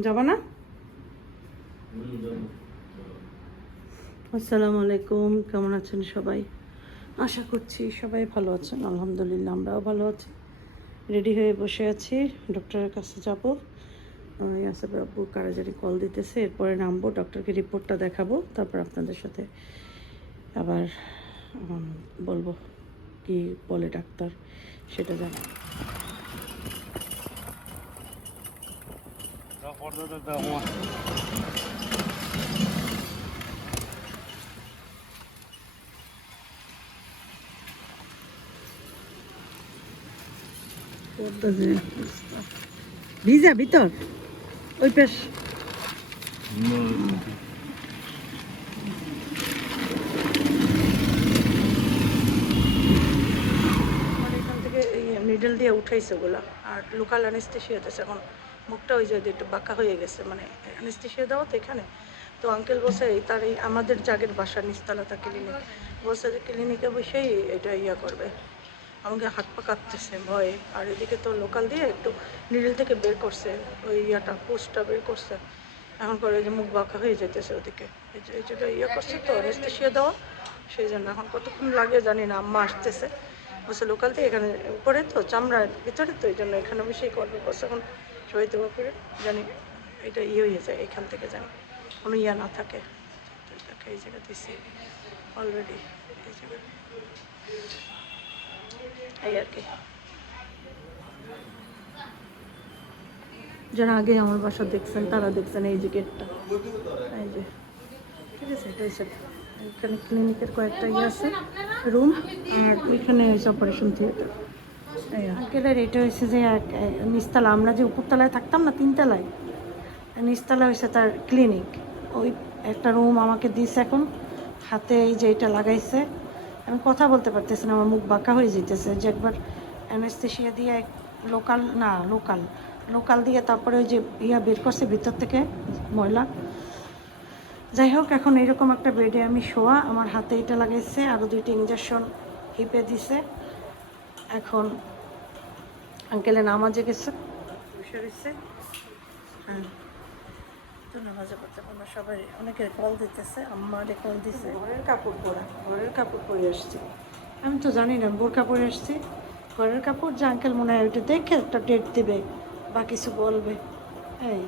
যাবা না? আসসালামু আলাইকুম, কেমন আছেন সবাই? আশা করছি সবাই ভালো আছেন। আলহামদুলিল্লাহ আমরাও ভালো আছি। রেডি হয়ে বসে আছি, ডক্টরের কাছে যাব। ইয়াসির আব্বু কারাজারি কল দিতেছে, এরপরে নামবো, ডক্টরকে রিপোর্টটা দেখাবো, তারপর আপনাদের সাথে আবার বলবো কি বলে ডাক্তার সেটা জানাবো। ভিজা ভিতর ওই পেশ এখান থেকে এই নিডল দিয়ে উঠাইছে ওগুলো, আর লোকাল অ্যানেস্থেশিয়া দিয়েছে। এখন মুখটা ওই যে একটু বাঁকা হয়ে গেছে, মানে অ্যানেস্থেশিয়া দেওয়া তো এখানে। তো আঙ্কেল বসে তার এই আমাদের জাগের বাসা নিচতলাটা ক্লিনিক, বসে যে ক্লিনিকে বসেই এটা ইয়া করবে। আমাকে হাত পা কাঁপতেছে ভয়ে, আর এদিকে তো লোকাল দিয়ে একটু নিডল থেকে বের করছে, ওই ইয়াটা পোস্টটা বের করছে। এখন করে যে মুখ বাঁকা হয়ে যেতেছে ওদিকে, এই জায়গায় ইয়ে করছে তো অ্যানেস্থেশিয়া দেওয়া, সেই জন্য। এখন কতক্ষণ লাগে জানি না, আম্মা আসতেছে বসে লোকাল থেকে, এখানে উপরে তো চামড়ার ভিতরে তো এই জন্য এখানে বেশি করবে বসে। এখন সবাই দেওয়া করে জানি এটা ইয়ে হয়ে যায়, এখান থেকে জানি কোনো ইয়া না থাকে। এই জায়গা দিছি অলরেডি, এই জায়গা এই আর কি। যারা আগে আমার বাসা দেখছেন তারা দেখছেন এই যে গেটটা, এই যে, ঠিক আছে। এটা হচ্ছে এখানে ক্লিনিকের কয়েকটা ইয়ে আছে রুম, আর ওইখানে হয়েছে অপারেশন থিয়েটার। আঙ্কেলের এটা হয়েছে যে নিচতলা, আমরা যে উপরতলায় থাকতাম না, তিনতলায়, নিচতলা হয়েছে তার ক্লিনিক। ওই একটা রুম আমাকে দিয়েছে, এখন হাতে এই যে এটা লাগাইছে। আমি কথা বলতে পারতেছি না, আমার মুখ বাঁকা হয়ে যেতেছে। যে একবার অ্যানেস্থেশিয়া দিয়ে লোকাল দিয়ে তারপরে ওই যে ইয়া বের করছে ভিতর থেকে ময়লা। যাই হোক, এখন এইরকম একটা বেডে আমি শোয়া, আমার হাতে এটা লাগাইছে, আরও 2টা ইঞ্জেকশন হিপে দিছে। এখন আঙ্কেলে নামাজে গেছে, বসে রয়েছে। হ্যাঁ, নামাজে পড়তে পারবো। সবাই অনেকের কল দিতেছে, আম্মারে কল দিছে। ঘরের কাপড় পরে আসছি। আমি তো জানি না, বোরকা পরে আসছি, ঘরের কাপড়। যে আঙ্কেল মনে হয় ওইটা দেখে একটা ডেট দেবে বা কিছু বলবে, এই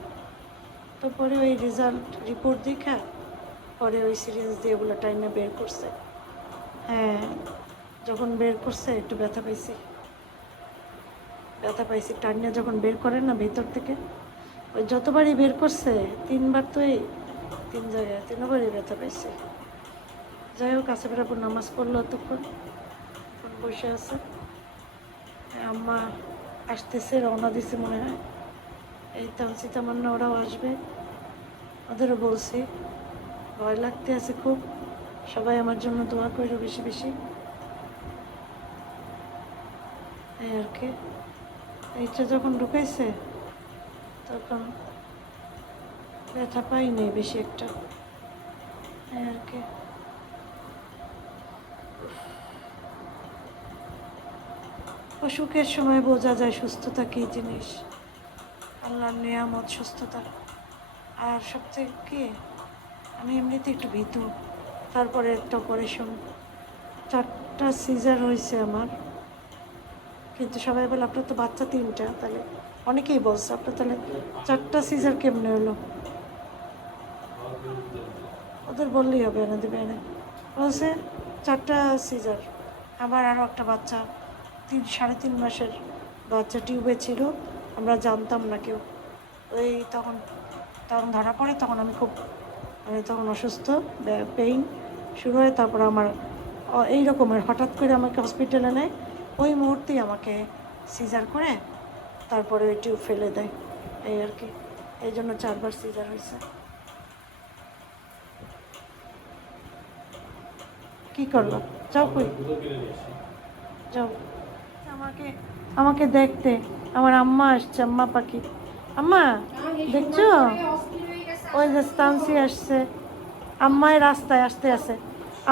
তো। পরে ওই রেজাল্ট রিপোর্ট দেখা পরে ওই সিরিঞ্জ দিয়ে ওগুলো টাইমে বের করছে। হ্যাঁ, যখন বের করছে একটু ব্যথা পাইছি। টাইমে যখন বের করে না ভেতর থেকে, ওই যতবারই বের করছে 3বার, তো এই 3 জায়গায় 3বারই ব্যথা পাইছে। যাই হোক, কাছে বেরাপুর নামাজ পড়লো এতক্ষণ, এখন বসে আছে। আম্মা আসতেছে, রওনা দিছে মনে হয়। এই তামসি তামান্না ওরাও আসবে, ওদেরও বলছি। ভয় লাগতে আছে খুব, সবাই আমার জন্য দোয়া করো বেশি বেশি, এই আর কি। এইটা যখন ঢুকাইছে তখন ব্যথা পাইনি বেশি একটা, এই আর কি। অসুখের সময় বোঝা যায় সুস্থতা কী জিনিস, আল্লাহর নিয়ামত সুস্থতা। আর সবথেকে কি, আমি এমনিতে একটু ভীতু। তারপরে একটা অপারেশন, 4টা সিজার হয়েছে আমার। কিন্তু সবাই বলে আপনার তো বাচ্চা 3টা, তাহলে অনেকেই বলছে আপনার তাহলে 4টা সিজার কেমনে হলো। ওদের বললেই হবে, এনে দেবে, এনে বলছে 4টা সিজার। আবার আরও একটা বাচ্চা 3-3.5 মাসের বাচ্চা টিউবে ছিল, আমরা জানতাম না কেউ। ওই তখন ধরা পড়ে, তখন আমি খুব, মানে তখন অসুস্থ, পেইন শুরু হয়। তারপর আমার এই রকমের হঠাৎ করে আমাকে হসপিটালে নেয়, ওই মুহূর্তেই আমাকে সিজার করে তারপরে ওই টিউব ফেলে দেয়, এই আর কি। এই জন্য 4বার সিজার হয়েছে। কী করলো, যাও কই, যাও। আমাকে দেখতে আমার আম্মা আসছে, আম্মা পাখি। আম্মা দেখছো, ওই যে স্তানসি আসছে, আম্মায় রাস্তায় আসতে আছে।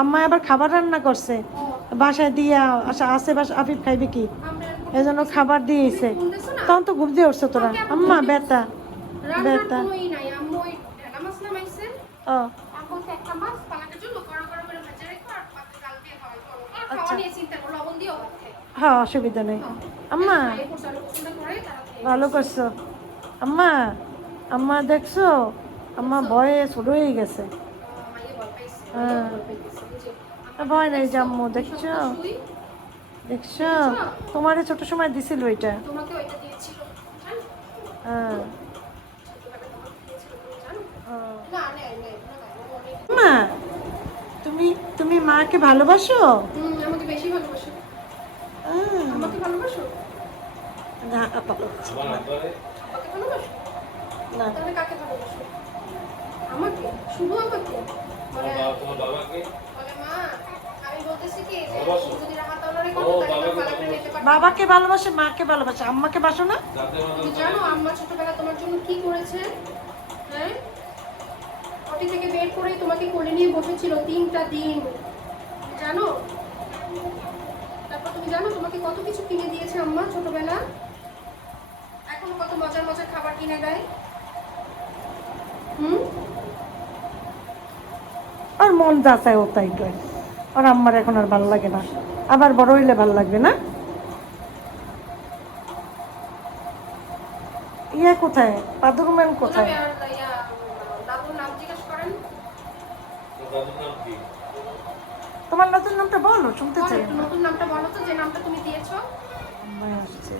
আম্মায় আবার খাবার রান্না করছে বাসায় দিয়ে আশেপাশে। আফিফ খাইবে কি, এই জন্য খাবার দিয়েছে। তখন তো ঘুম দিয়ে উঠছো তোরা, আম্মা ব্যথা। রান্নার বেটা কোনোই নাই, আম্মু ওই ঢেলা মাছ নামাইছে, ও এখন তো একটা মাছ পালাতে জন্য গড় গড় করে ভেজে রেখো আর পাতে জাল দিয়ে খাওয়াইতে পারবো। আর খাওয়া আচ্ছা নিয়ে চিন্তা করো, লবণ দিয়েও ভাত খাই। হ্যাঁ অসুবিধা নেই হ্যাঁ, আম্মা এই পোষা আলু পছন্দ করে তারা খেয়ে ভালো নিচ্ছে। করছো আম্মা আম্মা দেখছো আম্মা দেখছো? ভয়ে ছোট হয়ে গেছে মাইয়া ভয় পাইছে, মাইয়া হ্যাঁ ভয় পাইছে। বুঝে ভয় নেই দেখছো? জাম্মু কি দেখছো শক্ত সুই? দেখছো দেখেছো? তোমারে ছোট সময় দিছিল ওইটা তোমাকে ওইটা দিয়েছিল, জানো? হ্যাঁ ছোটবেলায় তোমাকে দিয়েছিল, তুমি জানো? ও। না, নেয়, নেয়, না, নেয়, ও অনেক মা তুমি তুমি মাকে ভালোবাসো আমাকে বেশি ভালোবাসে। আমাকে ভালোবাসো? না আপা আমাকে ভালোবাসো? না তাহলে কাকে ভালোবাসো? আমাকে? শুধু আমাকে? বলে বলে মা, আমি বলতেছি কি যে যদি রাহাতওয়ালারে করো তাহলে আমার পালাকে নিতে পারবে। বাবাকে ভালোবাসে মাকে ভালোবাসে আম্মাকে বাসো না তুমি জানো আম্মা ছোটবেলা তোমার জন্য কি করেছে? হ্যাঁ, পটি থেকে বের করে তোমাকে কোলে নিয়ে বসেছিল 3টা দিন, তুমি জানো? তারপর তুমি জানো তোমাকে কত কিছু কিনে দিয়েছে আম্মা ছোটবেলা? এখনো কত মজার মজার খাবার কিনে দেয়। হুম, আর মন যা চায় ও তাই কয় আর আম্মার এখন আর ভালো লাগে না আবার বড় হইলে ভালো লাগবে না ইয়া কোথায় পাদুরম্যান কোথায় আর ইয়া, দাদুর নাম জিজ্ঞেস করেন। তোমার নতুন নামটা বলো শুনতে বলো, চাই একটু নতুন নামটা বলো তো, যে নামটা তুমি দিয়েছো। আম্মা আসছে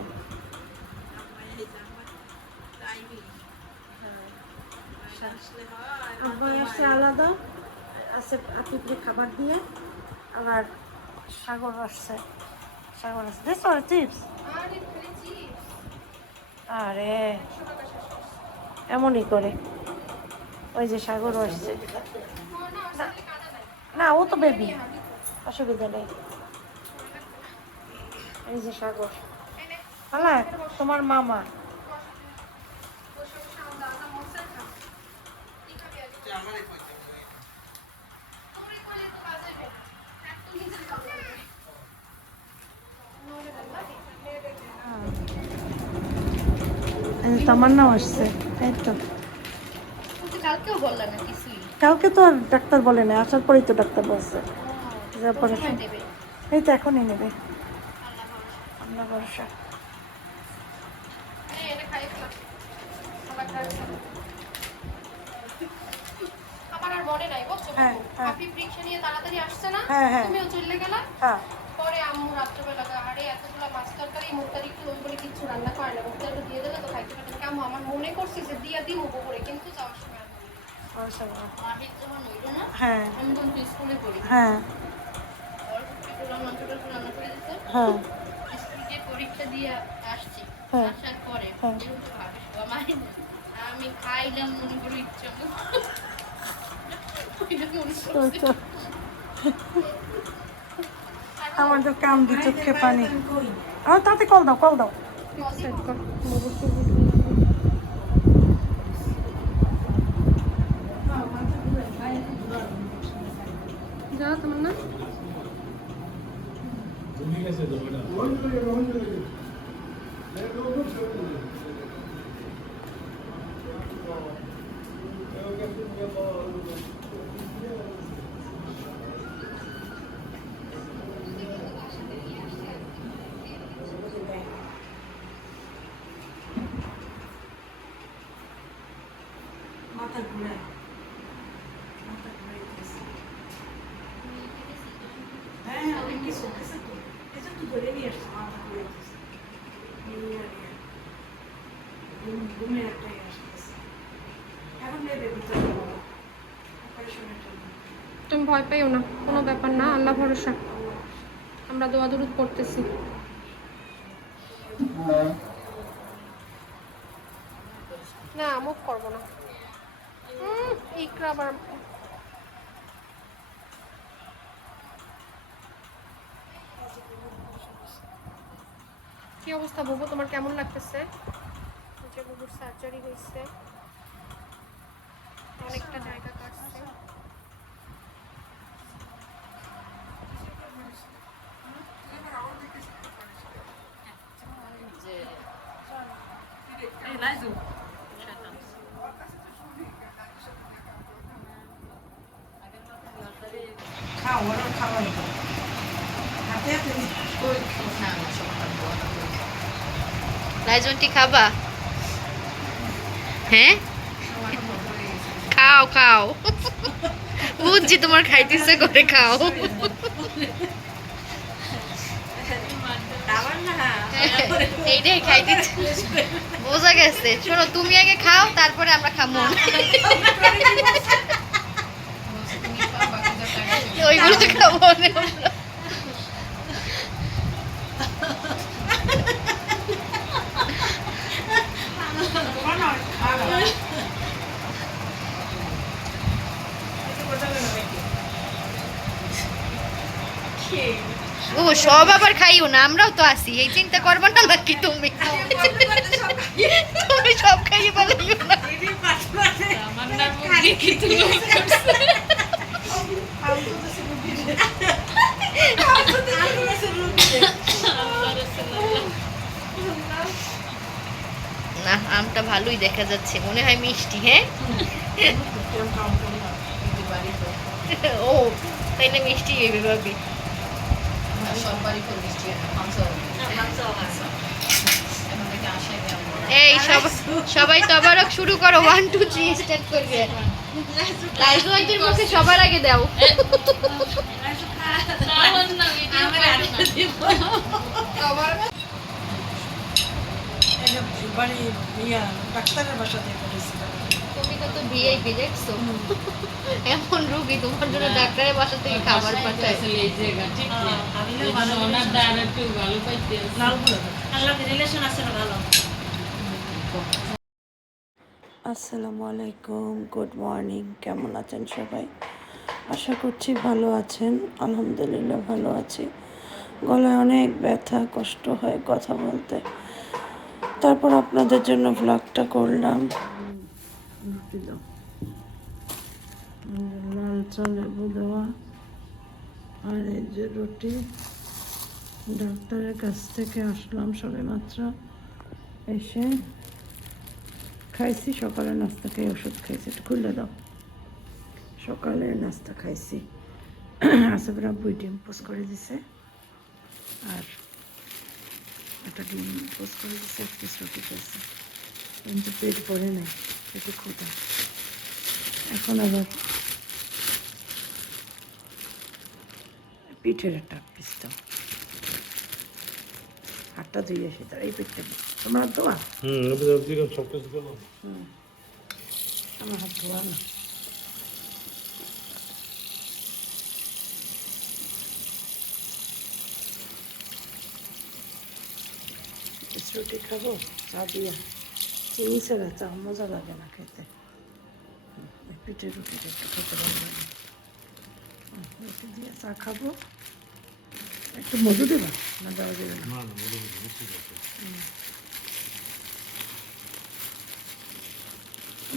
আব্বা আসছে আলাদা আছে আপনি খাবার দিয়ে আবার সাগর আসছে দেখছো চিপস আরে খালি চিপস, আরে 100 টাকা শেষ করছে। এমনই করে ওই যে সাগর আসছে তোমার না আসলে কাদা নাই। না ও তো বেবি নিয়ে হাঁটি তো। অসুবিধা নেই এই যে সাগর এই নে, হ্যাঁ তোমার মামা বসে বসে আমরা আদা মশলা খাবো। কি খাবি আজকে? আমারই কইলে তো কাজ হইবে না। একটু নিজের কাজ করবে। নইলে ভালো লাগে। তামান্নাও আসছে এই তো তুমি কালকেও বললা না কিছুই। কালকে তো আর ডাক্তার বলে না আসার পরেই তো ডাক্তার বলছে যা পরে সময় দেবে। এই তো এখনই নেবে আল্লাহ ভরসা। আল্লাহ ভরসা এটা খাই ফেলা। খাবার খাই ফেলা। আমার আর মনে নাই বুঝছো? হ্যাঁ, হ্যাঁ। আপনি রিক্সা নিয়ে তাড়াতাড়ি আসছে না? হ্যাঁ, হ্যাঁ। তুমিও চলে গেলা। হ্যাঁ পরে আম্মু রাত্রেবেলা আরে এতগুলো মাছ তরকারি মুরতারি একটু ওই বলে কিচ্ছু রান্না করে না, মুরতারি দিয়ে দিলে তো খাইতে পারতেন। আম্মু আমার মনে করছে যে দিয়া দিই মুখো করে, কিন্তু যাওয়ার সময় আর মনে নেই। ভরসা না। আমি যখন হইলো না, হ্যাঁ আমি তখন স্কুলে পড়ি। হ্যাঁ ওর পোলাও মাংসটা রান্না করে দিত। হ্যাঁ স্কুলে পরীক্ষা দিয়ে আসছি, হ্যাঁ। আসার পরে হ্যাঁ। এরকম ভাবে সবাই আমি খাইলাম মনে করো ইচ্ছা মতো। ওইটা মনে ওই করছে। তো আমাদের কাম দি চোখে পানি তাতে কল দাও সেট কর যা তোমার না মাথা ঘুরে হ্যাঁ অনেক কিছু আছে তো এটা তো ধরে নিয়ে আসছে মাথা ঘুরে ঘুমে একটাই আসতেছে এখন নেবে ভিতরে অপারেশনের জন্য তুমি ভয় পাইও না, কোনো ব্যাপার না, আল্লাহ ভরসা। আমরা দোয়া দরুদ করতেছি। না মুখ করবো না। ইকরা আবার কি অবস্থা বাবু, তোমার কেমন লাগতেছে? যে বাবুর সার্জারি হয়েছে, অনেকটা জায়গা কাটছে। এই লাইজু শয়তান খাও ওরা খাওয়াই দাও হাতে হাতে রাজন্টি খাবা? হ্যাঁ, খাও খাও, বুঝছি তোমার খাইতে ইচ্ছে করে, খাও। এইটাই খাইতে বোঝা গেছে। শোনো, তুমি আগে খাও, তারপরে আমরা খাবো। ওইগুলো খাবো না আমরা। ও সব আবার খাইও না, আমরাও তো আছি, এই চিন্তা করবা না নাকি তুমি? তুমি সব খাইয়ে পালাইও না। না, আমটা ভালোই দেখা যাচ্ছে, মনে হয় মিষ্টি। হ্যাঁ, ও তাইলে মিষ্টি হইবে ভাবি। এই সবাই তবারক শুরু করো, 1 2 3 স্টার্ট করবে। রাইজওয়ান্টির মুখে সবার আগে দাও। বাড়ি ডাক্তারের বাসাতে করেছিলাম। তুমি কত ভিআইপি দেখছো, এমন রোগী তোমার জন্য ডাক্তারের বাসা থেকে খাবার পাঠায়। আসসালামু আলাইকুম, গুড মর্নিং। কেমন আছেন সবাই? আশা করছি ভালো আছেন। আলহামদুলিল্লাহ ভালো আছি। গলায় অনেক ব্যথা, কষ্ট হয় কথা বলতে, তারপর আপনাদের জন্য ভ্লগটা করলাম। রুটি দাও, লাল চা লেবু দেওয়া, আর এই যে রুটি। ডাক্তারের কাছ থেকে আসলাম সবে মাত্র, এসে খাইছি। সকালের নাস্তা খেয়ে ওষুধ খাইছি। একটু খুলে দাও। সকালের নাস্তা খাইছি। আসলে আব্বুই ডিম পোস্ট করে দিছে, আর একটা ডিম পোস্ট করে দিছে, এক পিস রুটি খাইছি, কিন্তু পেট ভরে নাই, পেটে ক্ষুধা। এখন আবার পিঠের একটা পিস দাও। হাতটা ধুয়ে আসি, তার এই পেটটা তোমার ধোয়া। আমার হাত ধোয়া না। রুটি খাবো চা দিয়া, চিনি ছাড়া চা মজা লাগে না খেতে। পিঠের রুটিটা একটু খেতে ভালো লাগে। রুটি দিয়ে চা খাবো। একটু মধু দেবা না দেওয়া যাবে না?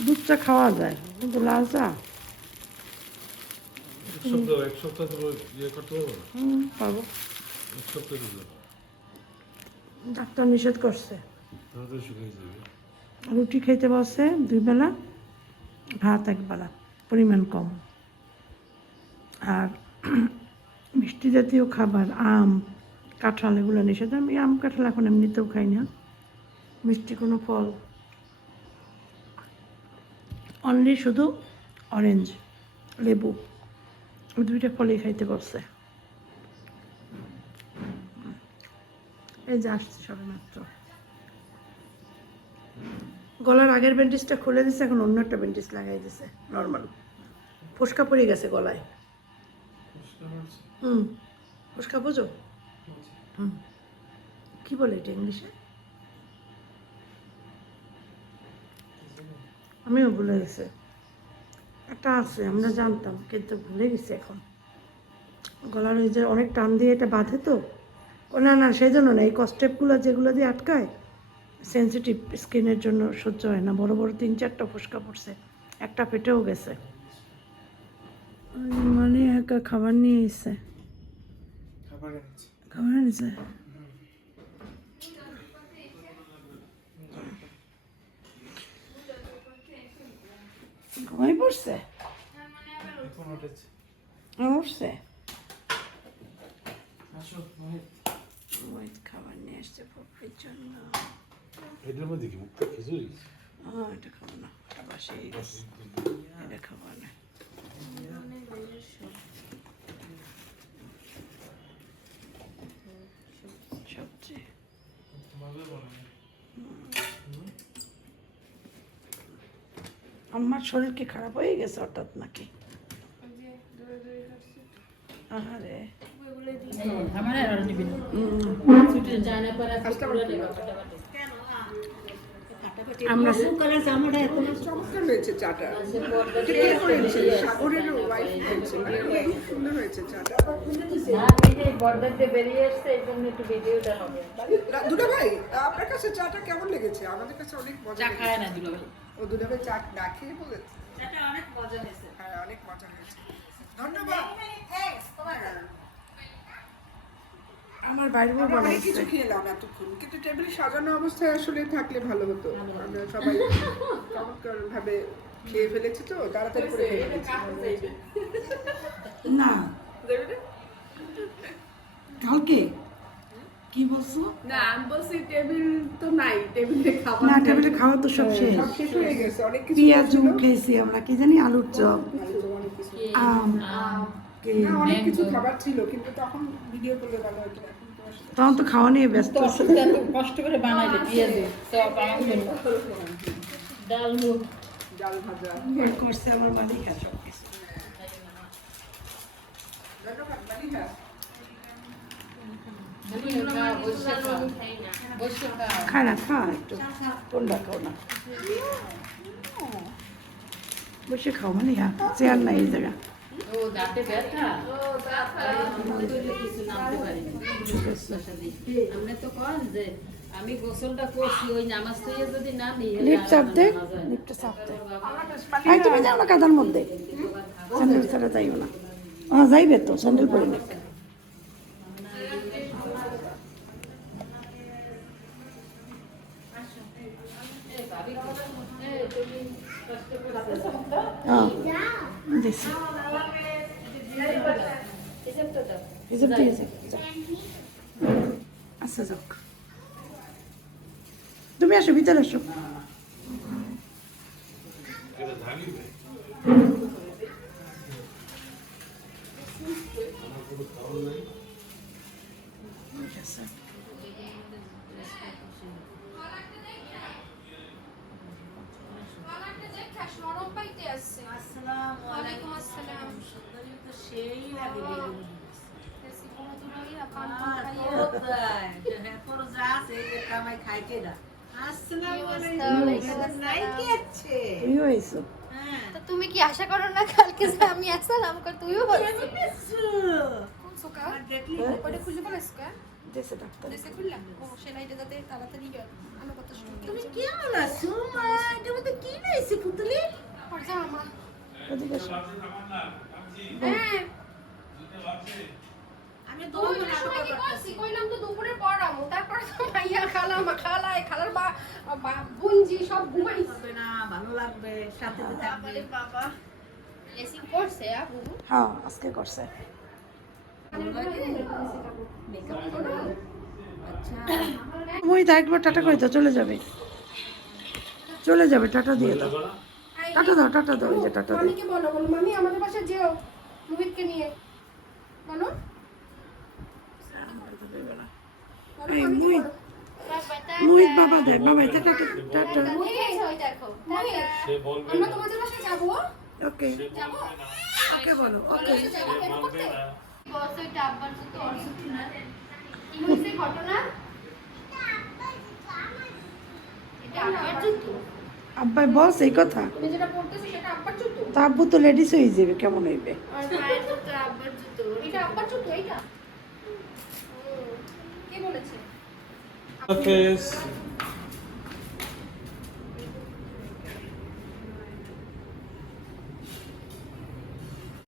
দুধ চা খাওয়া যায়, কিন্তু লাল চা পাবো। ডাক্তার নিষেধ করছে। রুটি খাইতে বলছে 2 বেলা, ভাত 1 বেলা, পরিমাণ কম। আর মিষ্টি জাতীয় খাবার, আম কাঁঠাল এগুলো নিষেধ। আমি আম কাঁঠাল এখন এমনিতেও খাই না। মিষ্টি কোনো ফল, অনলি শুধু অরেঞ্জ, লেবু, ওই 2টা ফলই খাইতে বলছে। এই যে আসছে সবে মাত্র। গলার আগের ব্যান্ডেজটা খুলে দিছে, এখন অন্য একটা ব্যান্ডেজ লাগাই দিছে নর্মাল। ফোসকা পড়ে গেছে গলায়। ফোসকা বোঝো? কি বলে এটা ইংলিশে? আমিও ভুলে গেছি। একটা আছে, আমরা জানতাম, কিন্তু ভুলে গেছি এখন। গলার ওই যে অনেক টান দিয়ে এটা বাঁধে তো। ও না না, সেই জন্য না, এই কস্টেপগুলো যেগুলো দিয়ে আটকায়, সেন্সিটিভ স্কিনের জন্য সহ্য হয় না। বড় বড় 3-4টা ফোসকা পড়ছে, একটা পেটেও গেছে। মানে একা খাবার নিয়ে এসে খাবার এনেছে। ঘুমাই পড়ছে, উঠছে। মোহিত খাবার নিয়ে আসছে পপড়ির জন্য। এটার মধ্যে কি মুখটা খিচুড়ি? হ্যাঁ, এটা খাবো না, এটা বাসি, এটা খাবো না। সবজি আমার শরীর কি খারাপ হয়ে গেছে হঠাৎ নাকি? আরে আমরা চমৎকার হয়েছে চাটা। কে করেছে? সাগরের ওয়াইফ করেছে, খুব সুন্দর হয়েছে চাটা। দুলা ভাই, আপনার কাছে চাটা কেমন লেগেছে? আমাদের কাছে অনেক মজা লেগেছে। ও দুলা ভাই চা না খেয়ে বলেছে অনেক মজা হয়েছে। হ্যাঁ, অনেক মজা হয়েছে, ধন্যবাদ। আমার বাইরে আমরা অনেক কিছু খেলাম এতক্ষণ, কিন্তু টেবিল সাজানো অবস্থায় আসলে থাকলে ভালো হতো। আমরা সবাই চমৎকার ভাবে খেয়ে ফেলেছি, তো তাড়াতাড়ি করে খেয়ে ফেলেছি। না কালকে কি বলছো? না, আমি বলছি টেবিল তো নাই, টেবিলে খাবার না, টেবিলে খাওয়া তো সব শেষ। সব শেষ হয়ে গেছে। অনেক কিছু পেঁয়াজু খেয়েছি আমরা, কি জানি আলুর চপ, আম, কেক। না, অনেক কিছু খাবার ছিল, কিন্তু তখন ভিডিও করলে ভালো হতো। এখন তো আসলে তখন তো খাওয়া নিয়ে ব্যস্ত ছিল। কষ্ট করে বানাইলে পেঁয়াজু চপ আমার জন্য ডাল মুগ ডাল ভাজা। করছে আমার মালিকা সব কিছু। ধন্যবাদ মালিহা। খায় না, খা একটু, কোনটা খাও না, বসে খাও মালিহা, চেয়ার নাই এই জায়গা। ও দাঁতে ব্যথা কিছু নামতে পারিনি। আমরা তো কন যে আমি গোসলটা করছি, ওই নামাজ থেকে যদি না নিই লিফট চাপ দে, লিফটে চাপ দে। আই তুমি যাও না কাদার মধ্যে, স্যান্ডেল ছাড়া যাইও না। যাইবে তো, স্যান্ডেল পরে নে। দিছি হিসাব দিয়েছে। আচ্ছা যাক, তুমি আসো, ভিতরে আসো। ঠিক আছে। তুমিও আইছো? তো তুমি কি আশা করো না কালকে যে আমি আসলাম কর তুইও বলছিস কোন সোকা ওটা খুলে বলেছ কা দেশে ডাক্তার। দেশে খুললাম ও সেলাইটা যাতে তাড়াতাড়ি হয় আমি কত সময় তুমি কেমন আছো মা? এটার মধ্যে কি নাইছে পুতুলি? পড়ছা মা ওদিকে আসো। হ্যাঁ আমি তুই দৌড় ওই সময় কি করছিস কইলাম তো দুপুরে পড়ামু তারপর তো মাইয়া খালাই খালার বা বুনজি সব ঘুমাইছে হবে না, ভালো লাগবে, সাথে থাকবে। বাবা এসি করছে আপু হ্যাঁ, আজকে করছে। ওই তো একবার টাটা করে দাও, চলে যাবে, চলে যাবে, টাটা দিয়ে দাও, টাটা দাও, টাটা দাও, এই যে টাটা দাও। মামিকে বলো, বলো মামি আমাদের বাসায় যেও মোহিতকে নিয়ে, বলো এই মোহিত, মোহিত বাবা দেয়, বাবা এটা টাটা, টাটা। আমরা তোমাদের বাসায় যাবো। ওকে, ওকে বলো, ওকে। বসটা আব্বার তো অসুখ না কি হইছে ঘটনা এটা আব্বার জুতো আব্বাই বলছে এই কথা? তুমি যেটা পড়তেছো সেটা আব্বার জুতো? তা আব্বু তো লেডিস হয়ে যাবে, কেমন হইবে? আর ভাইয়ের জুতো আব্বার জুতো এটা আব্বার জুতো এইটা? কে বলেছে? হাফেজ।